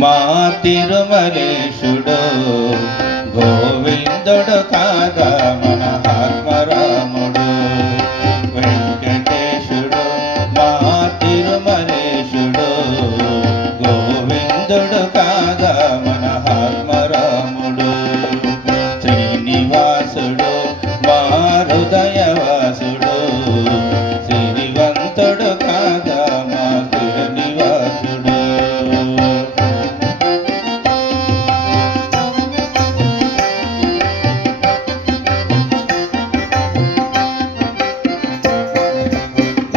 మా తిరుమలేశుడు గోవిందుడు కాగా మన ఆత్మరాముడు. వెంకటేశుడు మా తిరుమలేశుడు గోవిందుడు కాగా మన ఆత్మరాముడు. శ్రీనివాసుడు మా హృదయవాసుడు శ్రీవంతుడు కాగా మా శ్రీనివాసుడు.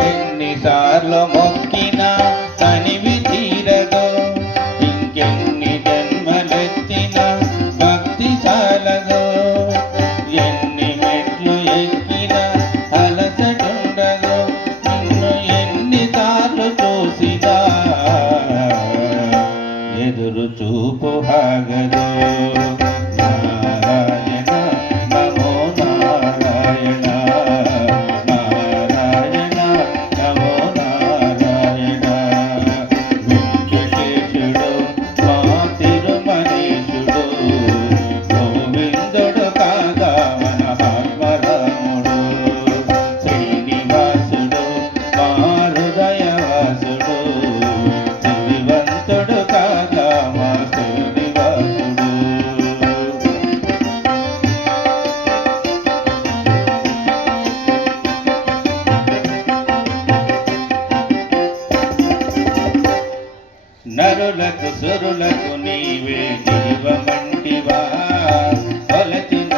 ఎన్నిసార్లు మొక్కినా తనివి తీరదో, ఇంకెన్ని జన్మలెత్తినా భక్తి చాలదో. ఎన్ని మెట్లు ఎక్కినా అలసటుండదో, నిన్ను ఎన్నిసార్లు చూసినా ఎదురు చూపు ఆగదో. నారాయణ నమో నారాయణ, నారాయణ నమో నారాయణ. వెంకటేశుడు మా తిరుమలేశుడు గోవిందుడు కాగా మన ఆత్మరాముడు. శ్రీనివాసుడు మా హృదయవాసుడు శ్రీవంతుడు కాగా మా శ్రీనివాసుడు. నరులకు సురులకు నీవే జీవమంటివా, కొలచిన